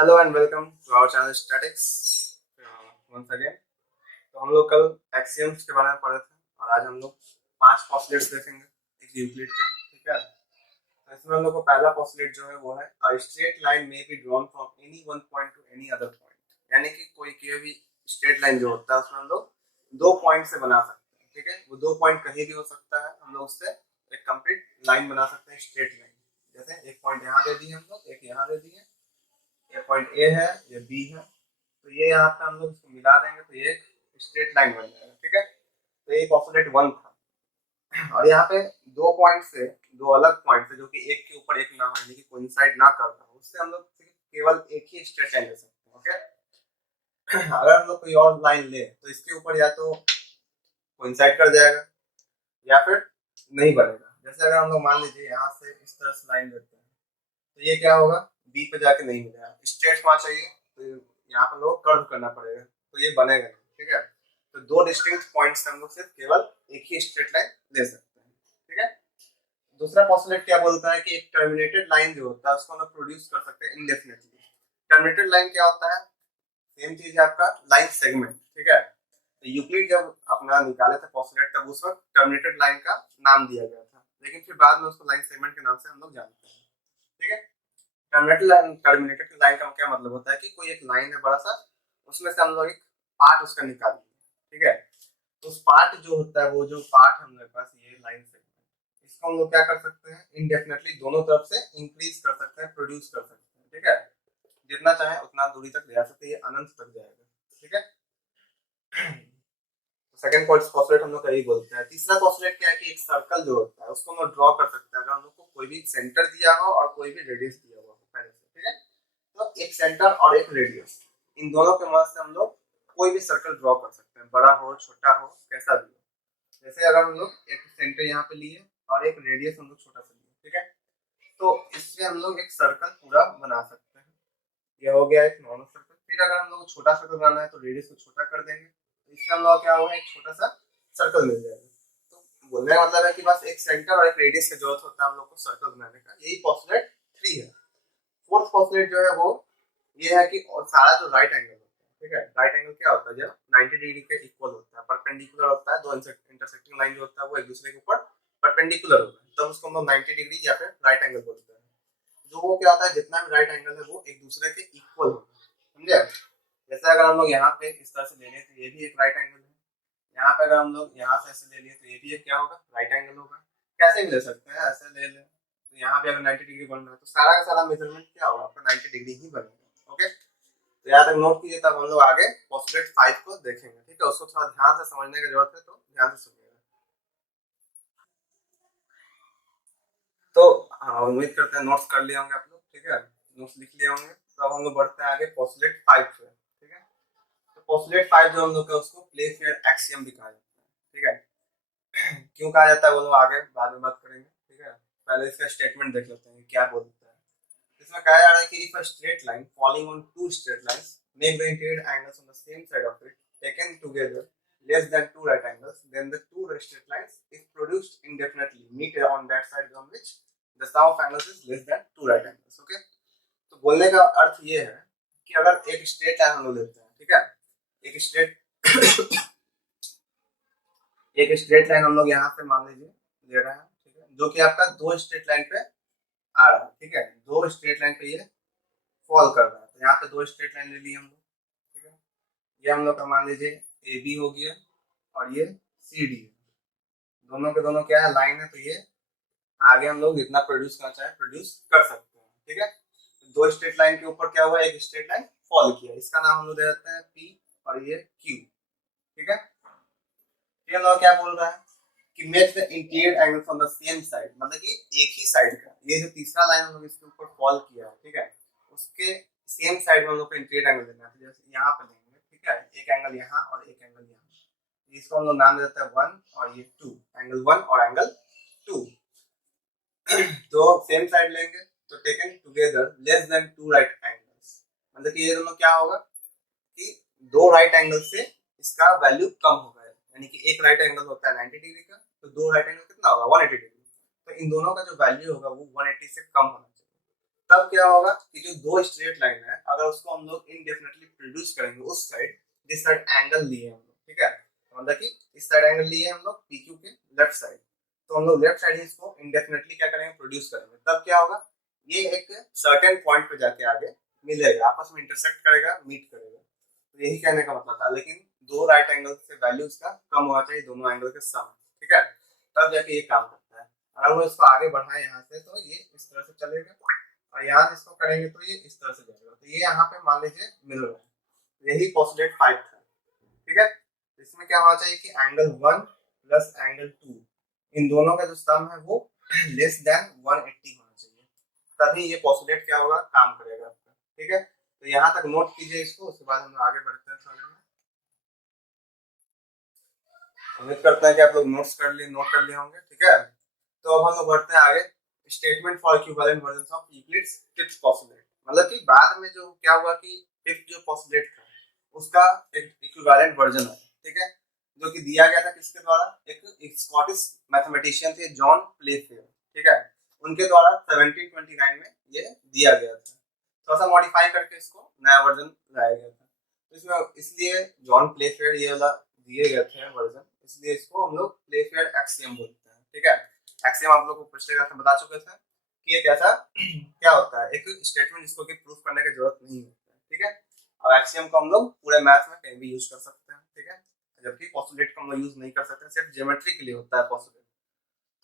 Hello and welcome to our channel statics once again. तो हम लोग कल एक्सियम्स के बारे में पढ़े थे और आज हम लोग 5 पॉस्टुलेट्स देखेंगे एक यूक्लिड के। ठीक है, तो इसमें हम लोग को पहला पॉस्टुलेट जो है वो है अ स्ट्रेट लाइन में be drawn from any one point two any other point. यानी कि कोई भी स्ट्रेट लाइन जो होता है उसमें हम लोग दो पॉइंट से बना सकते हैं। ठीक है, वो दो पॉइंट कहीं भी हो सकता है, हम लोग उससे एक कंप्लीट लाइन बना सकते हैं, स्ट्रेट लाइन। जैसे एक पॉइंट यहाँ दे दिए हम लोग, एक यहाँ दे दिए, ये पॉइंट ए है, ये बी है, तो ये यहाँ पे हम लोग इसको मिला देंगे तो ये एक स्ट्रेट लाइन बन जाएगा। ठीक है, तो ये पॉस्टुलेट 1 था। और यहाँ पे दो पॉइंट से, दो अलग पॉइंट से जो कि एक के ऊपर एक ना हो, यानी कि कोइंसाइड ना करता हो, उससे हम लोग केवल एक ही स्ट्रेट लाइन ले सकते हैं। ओके, अगर हम लोग कोई और लाइन ले तो इसके ऊपर या तो कोइंसाइड कर जाएगा या फिर नहीं बनेगा। जैसे अगर हम लोग मान लीजिए यहाँ से इस तरह से लाइन लेते हैं तो ये क्या होगा, बी पे जाके नहीं मिलेगा, स्ट्रेट वहां चाहिए, तो यहाँ पर लोग कर्व करना पड़ेगा, तो ये बनेगा नहीं। ठीक है, तो दो डिस्टिंक्ट पॉइंट्स हम लोग सिर्फ केवल एक ही स्ट्रेट लाइन ले सकते हैं। ठीक है, दूसरा पॉस्टुलेट क्या बोलता है कि एक टर्मिनेटेड लाइन जो होता है उसको हम लोग प्रोड्यूस कर सकते हैं इंडेफिनेटली। टर्मिनेटेड लाइन क्या होता है, सेम चीज है आपका लाइन सेगमेंट। ठीक है, तो यूक्लिड जब अपना निकाले थे पॉस्टुलेट तब उस वक्त टर्मिनेटेड लाइन का नाम दिया गया था, लेकिन फिर बाद में उसको लाइन सेगमेंट के नाम से हम लोग जानते हैं। ठीक है, टर्मिनेटेड लाइन का क्या मतलब होता है कि कोई एक लाइन है बड़ा सा, उसमें से हम लोग एक पार्ट उसका निकाल दिए। ठीक है, तो उस पार्ट जो होता है, वो जो पार्ट हमारे पास ये लाइन सेगमेंट, इसको हम लोग क्या कर सकते हैं, इनडेफिनेटली दोनों तरफ से इंक्रीज कर सकते हैं, प्रोड्यूस कर सकते हैं। ठीक है, जितना चाहे उतना दूरी तक ले जा सकते हैं, ये अनंत तक जाएगा। ठीक है, सेकंड पॉस्टुलेट हम लोग यही बोलते हैं। तीसरा पॉस्टुलेट क्या है कि एक सर्कल जो होता है उसको हम लोग ड्रॉ कर सकते हैं अगर हम लोग को कोई भी सेंटर दिया हो और कोई भी रेडियस दिया हुआ हो पहले से। ठीक है, तो एक सेंटर और एक रेडियस, इन दोनों के मदद से हम लोग कोई भी सर्कल ड्रॉ कर सकते हैं, बड़ा हो छोटा हो कैसा भी हो। जैसे अगर हम लोग एक सेंटर यहाँ पे लिए और एक रेडियस हम लोग छोटा सा लिए, ठीक है, तो इससे हम लोग एक सर्कल पूरा बना सकते हैं। ये हो गया एक नॉर्मल सर्कल। फिर अगर हम लोग छोटा सर्कल बनाना है तो रेडियस को छोटा कर देंगे, तो इससे हम लोग क्या होगा, एक छोटा सा सर्कल मिल जाएगा। तो बोलने का मतलब है कि बस एक सेंटर और एक रेडियस की जरूरत होता है हम लोग को सर्कल बनाने का। यही पॉस्टुलेट 3 है। फोर्थ पॉस्टुलेट जो है वो ये है कि और सारा जो राइट एंगल होता है, ठीक है, राइट एंगल क्या होता है, जब 90 डिग्री के इक्वल होता है, परपेंडिकुलर होता है, दो इंटरसेक्टिंग लाइन जो होता है वो एक दूसरे के ऊपर परपेंडिकुलर होता है, तब उसको हम लोग 90 डिग्री या फिर राइट एंगल बोलते हैं। जो वो क्या होता है, जितना भी राइट एंगल है वो एक दूसरे के इक्वल होता है। समझे, जैसे अगर हम लोग यहाँ पे इस तरह से ले लें तो ये भी एक राइट एंगल है, यहाँ पे अगर हम लोग यहाँ से ऐसे ले लिए तो ये भी एक क्या होगा, राइट एंगल होगा। कैसे भी ले सकते हैं, ऐसे ले लें तो यहाँ पे अगर 90 डिग्री बन रहा है तो सारा का सारा मेजरमेंट क्या होगा, आपका 90 डिग्री ही बनेगा। ओके, तो यहाँ तक नोट कीजिए, तब हम लोग आगे पॉस्टुलेट 5 को देखेंगे। ठीक है, उसको थोड़ा ध्यान से समझने की जरूरत है, तो ध्यान से सुनिएगा। तो हाँ, उम्मीद करते हैं नोट्स कर लिए होंगे आप लोग। ठीक है, नोट्स लिख लिए होंगे, तो अब हम लोग बढ़ते हैं आगे पॉस्टुलेट 5 पे। ठीक है, तो पॉस्टुलेट 5 जो हम लोग का उसको प्ले फेयर एक्सियम भी कहा जाता है। ठीक है, क्यों कहा जाता है वो लोग आगे बाद में बात करेंगे। ठीक है, पहले इसका स्टेटमेंट देख लेते हैं क्या बोलता है। इसमें कहा जा रहा है कि if a straight line following on two straight lines make the interior angles on the same side of it taken together less than two right angles, then the two straight lines, if produced indefinitely, meet on that side on which the sum of angles is less than two right angles. Okay, तो बोलने का अर्थ ये है कि अगर एक straight line हम लोग लेते हैं, ठीक है, एक स्ट्रेट एक स्ट्रेट लाइन हम लोग यहाँ से मान लीजिए ले रहे हैं, ठीक है, जो कि आपका दो स्ट्रेट लाइन पे आ रहा है। ठीक है, दो स्ट्रेट लाइन पे ये फॉल कर रहा है, तो यहाँ पे दो स्ट्रेट लाइन ले ली हम लोग। ठीक है, ये हम लोग का मान लीजिए ए बी हो गया और ये सी डी है, दोनों के दोनों क्या है, लाइन है, तो ये आगे हम लोग जितना प्रोड्यूस करना चाहे प्रोड्यूस कर सकते हैं। ठीक है, दो स्ट्रेट लाइन के ऊपर क्या हुआ, एक स्ट्रेट लाइन फॉल किया, इसका नाम हम लोग दे देते हैं पी और ये क्यू। ठीक है, ये लोग क्या बोल रहा है कि make the interior angle from the same side, मतलब कि एक ही साइड का, ये जो तीसरा लाइन हम लोग इसके ऊपर फॉल किया है, ठीक है, उसके सेम साइड में हम लोग को इंटीरियर एंगल देना है। जैसे यहाँ पे लेंगे, ठीक है, एक एंगल यहाँ और एक एंगल यहाँ, इसको हम लोग नाम देते हैं 1 और ये 2, एंगल 1 और एंगल 2। तो सेम साइड लेंगे तो taken together less than two right angles, मतलब कि ये दोनों क्या होगा कि दो राइट एंगल से इसका वैल्यू कम होगा, यानी कि एक राइट एंगल होता है 90 डिग्री का, तो दो राइट एंगल कितना होगा, 180 डिग्री, तो इन दोनों का जो वैल्यू होगा वो 180 से कम होना चाहिए। तब क्या होगा कि जो दो स्ट्रेट लाइन है, अगर उसको हम लोग इनडेफिनेटली प्रोड्यूस करेंगे उस साइड जिस साइड एंगल लिए हम लोग, ठीक है, तो मतलब कि इस साइड एंगल लिए हम लोग PQ के लेफ्ट साइड, तो हम लोग लेफ्ट साइड ही इसको इनडेफिनेटली क्या करेंगे, प्रोड्यूस करेंगे, तब क्या होगा, ये एक सर्टेन पॉइंट पे जाके आगे मिलेगा, आपस में इंटरसेक्ट करेगा, मीट करेगा। तो यही कहने का मतलब था, लेकिन दो राइट एंगल से वैल्यू इसका कम होना चाहिए, दोनों एंगल के सम, ठीक है, तब जाके ये काम करता है। अगर हम इसको आगे बढ़ाएं यहाँ से तो ये इस तरह से चलेगा, और यहाँ से इसको करेंगे तो ये इस तरह से जाएगा, तो ये यहाँ पे मान लीजिए मिल रहा है, यही पोस्टुलेट 5 था, ठीक है। इसमें क्या होना चाहिए कि एंगल 1 प्लस एंगल 2 इन दोनों का जो सम है वो लेस देन 180 होना चाहिए, तभी ये पोस्टुलेट क्या होगा, काम करेगा आपका, ठीक है। तो यहाँ तक नोट कीजिए इसको, उसके बाद हम आगे बढ़ते हैं थोड़े में। उम्मीद करते हैं कि आप लोग नोट कर लिए होंगे, ठीक है। तो अब हम लोग बढ़ते हैं आगे, statement for equivalent versions of Euclid's fifth postulate, मतलब कि बाद में जो क्या हुआ कि फिफ्थ जो पोस्टुलेट था उसका एक इक्विवेलेंट वर्जन है, ठीक है, जो कि दिया गया था किसके द्वारा, एक स्कॉटिश मैथमेटिशियन थे जॉन प्लेफेयर, ठीक है, उनके द्वारा 1729 में ये दिया गया था, थोड़ा सा मॉडिफाई करके इसको नया वर्जन लाया गया था। तो इसमें इसलिए जॉन प्लेफेयर ये वाला दिए गए थे वर्जन, इसलिए इसको हम लोग प्लेफेयर एक्सियम बोलते हैं, ठीक है। एक्सियम आप लोग को पिछले क्लास में बता चुके थे कि एक ऐसा क्या होता है, एक स्टेटमेंट जिसको कि प्रूफ करने की जरूरत नहीं होती है, ठीक है, और एक्सियम को हम लोग पूरे मैथ में कहीं भी यूज कर सकते हैं, ठीक है, जबकि पोस्टुलेट को हम लोग यूज नहीं कर सकते, सिर्फ ज्योमेट्री के लिए होता है पोस्टुलेट,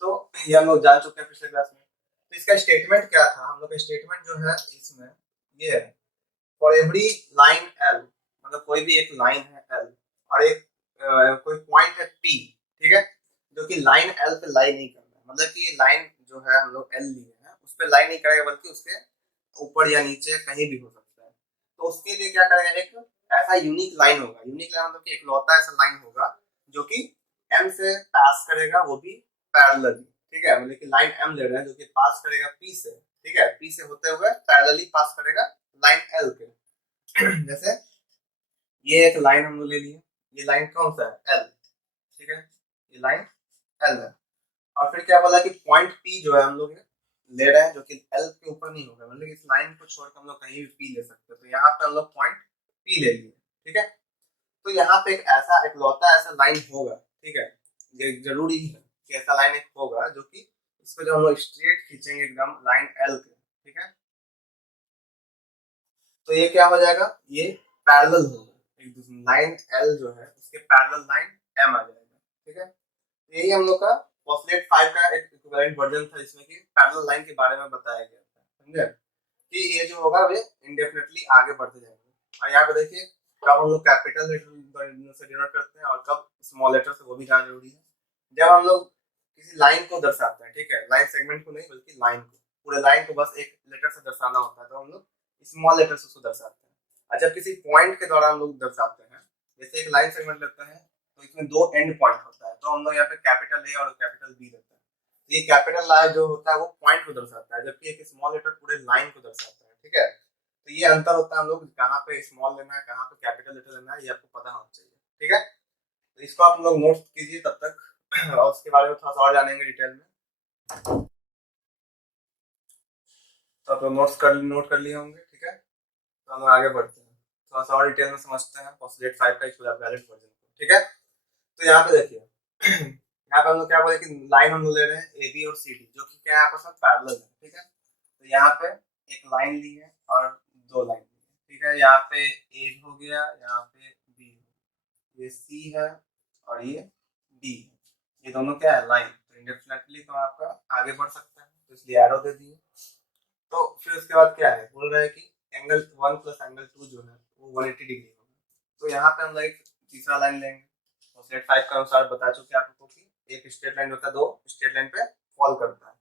तो ये हम लोग जान चुके हैं पिछले क्लास में। तो इसका स्टेटमेंट क्या था, हम लोग का स्टेटमेंट जो है इसमें ये है, फॉर एवरी लाइन एल, मतलब कोई भी एक लाइन है एल और एक कोई पॉइंट है पी, ठीक है, जो कि लाइन एल पे लाई नहीं करना है, मतलब कि लाइन जो है हम लोग एल लिए हैं उस पे लाई नहीं करेगा, बल्कि उसके ऊपर या नीचे कहीं भी हो सकता है, तो उसके लिए क्या करेगा, एक ऐसा यूनिक लाइन होगा, यूनिक लाइन मतलब कि इकलौता ऐसा लाइन होगा जो कि एम से पास करेगा, वो भी पैरेलली, ठीक है, मतलब कि लाइन एम ले रहे हैं जो कि पास करेगा पी से, ठीक है, पी से होते हुए पैरेलली पास करेगा लाइन एल के। जैसे ये एक लाइन हम लोग ले लिए, ये लाइन कौन सा है, एल, ठीक है, ये लाइन एल है, और फिर क्या बोला कि पॉइंट पी जो है हम लोग ले रहे हैं जो कि एल के ऊपर नहीं होगा, मतलब इस लाइन को छोड़कर हम लोग कहीं भी पी ले सकते हैं, तो यहाँ पे हम लोग पॉइंट पी ले लिए, ठीक है। तो यहाँ पे एक ऐसा इकलौता ऐसा लाइन होगा, ठीक है, ये जरूरी है कि ऐसा लाइन एक होगा जो कि इसको जब हम लोग स्ट्रेट खींचेंगे एकदम लाइन एल के, ठीक है, तो ये क्या हो जाएगा, ये पैरेलल होगा, एक दूसरे लाइन एल जो है उसके पैरेलल लाइन एम आ जाएगा, ठीक है। यही हम लोग का पोस्टुलेट 5 का एक इक्विवेलेंट वर्जन था, इसमें कि पैरेलल लाइन के बारे में बताया गया था, समझे, कि ये जो होगा वे इंडेफिनेटली आगे बढ़ते जाएंगे। और यहाँ पे देखिए कब हम लोग कैपिटल लेटर से डिनोट करते हैं और कब स्मॉल लेटर से, वो भी जानना जरूरी है। जब हम लोग किसी लाइन को दर्शाते हैं, ठीक है, लाइन सेगमेंट को नहीं बल्कि लाइन को, पूरे लाइन को बस एक लेटर से दर्शाना होता है, तो हम लोग स्मॉल लेटर से उसको दर्शाते हैं। और जब किसी पॉइंट के द्वारा हम लोग दर्शाते हैं, जैसे एक लाइन सेगमेंट लेते हैं तो इसमें दो एंड पॉइंट होता है, तो हम लोग यहाँ पे कैपिटल ए और कैपिटल बी लेते हैं, तो ये कैपिटल लाइन जो होता है वो पॉइंट को दर्शाता है, जबकि एक स्मॉल लेटर पूरे लाइन को दर्शाता है, ठीक है। तो ये अंतर होता है, हम लोग कहाँ पे स्मॉल लेना है, कहाँ पे कैपिटल लेटर लेना है, ये आपको पता होना चाहिए, ठीक है। तो इसको आप लोग नोट कीजिए तब तक, और उसके बारे में थोड़ा सा और जानेंगे डिटेल में। तो आप लोग नोट कर लिए होंगे, ठीक है, तो हम आगे बढ़ते हैं, थोड़ा सा और डिटेल में समझते हैं पोस्टुलेट 5 का इक्विवेलेंट वर्जन को, ठीक है। तो यहाँ पे देखिए यहाँ पे हम लोग क्या बोले कि लाइन हम लोग ले रहे हैं ए बी और सी डी, जो कि क्या है आपस में पैरेलल है, ठीक है। तो यहाँ पे एक लाइन ली है और दो लाइन ली है, ठीक है, यहाँ पे ए हो गया, यहाँ पे बी, ये सी है और ये डी है, ये दोनों क्या है, लाइन, तो इंडेफिनेटली तो आपका आगे बढ़ सकता है, तो इसलिए एरो दे दिए। तो फिर उसके बाद क्या है, बोल रहा है कि एंगल 1 प्लस एंगल 2 जो है वो 180 डिग्री होगा, तो यहाँ पे हम लोग एक तीसरा लाइन लेंगे, तो सेट 5 का अनुसार बता चुके हैं आपको कि एक स्ट्रेट लाइन होता है, दो स्ट्रेट लाइन पे फॉल करता है,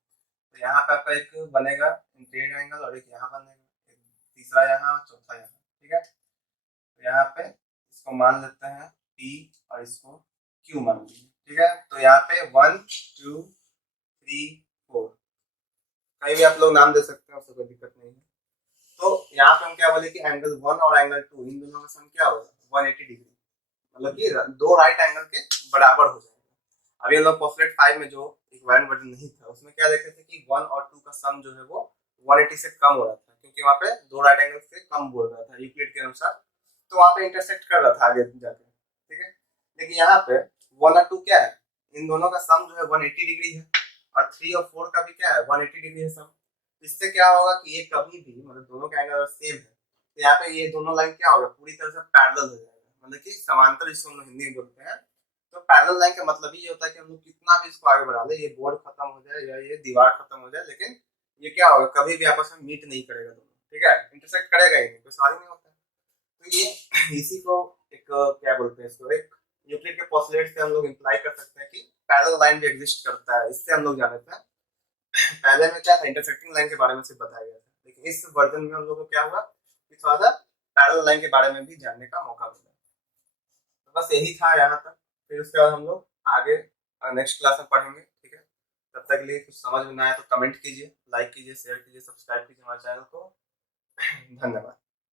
तो यहाँ पे आपका एक बनेगा इंटीरियर एंगल और एक यहाँ बनेगा, एक तीसरा यहाँ, चौथा यहाँ, ठीक है। तो यहाँ पे इसको मान लेते हैं P और इसको Q मान लीजिए, ठीक है। तो यहाँ पे 1 2 3 4 कहीं भी आप लोग नाम दे सकते हैं, उससे कोई दिक्कत नहीं है। तो यहाँ पे हम क्या बोले कि एंगल 1 और एंगल 2 इन दोनों का सम क्या होगा, 180 डिग्री, मतलब कि दो राइट एंगल के बराबर हो जाएगा। अभी हम लोग पोस्टुलेट 5 में जो इक्विवेलेंट वर्जन नहीं था उसमें क्या देखे थे कि 1 और 2 का सम जो है वो 180 से कम हो रहा था, क्योंकि वहाँ पे दो राइट एंगल से कम बोल रहा था यूक्लिड के अनुसार, तो वहाँ पे इंटरसेक्ट कर रहा था आगे जाके, ठीक है। लेकिन यहाँ पे 1 और 2 क्या है, इन दोनों का सम जो है 180 डिग्री है, और 3 और 4 का भी क्या है 180 डिग्री है सम। इससे क्या होगा कि ये कभी भी मतलब दोनों का एंगल अगर सेम है तो यहाँ पे ये दोनों लाइन क्या होगा, पूरी तरह से पैरेलल हो जाएगा, मतलब कि समांतर, इसको हम हिंदी में बोलते हैं। तो पैरेलल लाइन का मतलब ये होता है कि हम लोग कितना भी इसको आगे बढ़ा ले, ये बोर्ड खत्म हो जाए या ये दीवार खत्म हो जाए, लेकिन ये क्या होगा, कभी भी आपस में मीट नहीं करेगा दोनों, ठीक है, इंटरसेक्ट करेगा ही नहीं, कोई सवाल ही नहीं होता। तो ये इसी को एक क्या बोलते हैं इसको, एक यूक्लिड के पोस्टुलेट से हम लोग इंप्लाई कर सकते हैं कि पैरेलल लाइन भी एग्जिस्ट करता है। इससे हम लोग जाने थे, पहले में क्या था, इंटरसेक्टिंग लाइन के बारे में सिर्फ बताया गया था, लेकिन इस वर्जन में हम लोग को क्या हुआ कि थोड़ा सा पैरेलल लाइन के बारे में भी जानने का मौका मिला। तो बस यही था यहाँ तक, फिर उसके बाद हम लोग आगे नेक्स्ट क्लास में पढ़ेंगे, ठीक है। तब तक के लिए कुछ समझ में ना आए तो कमेंट कीजिए, लाइक कीजिए, शेयर कीजिए, सब्सक्राइब कीजिए हमारे चैनल को। धन्यवाद।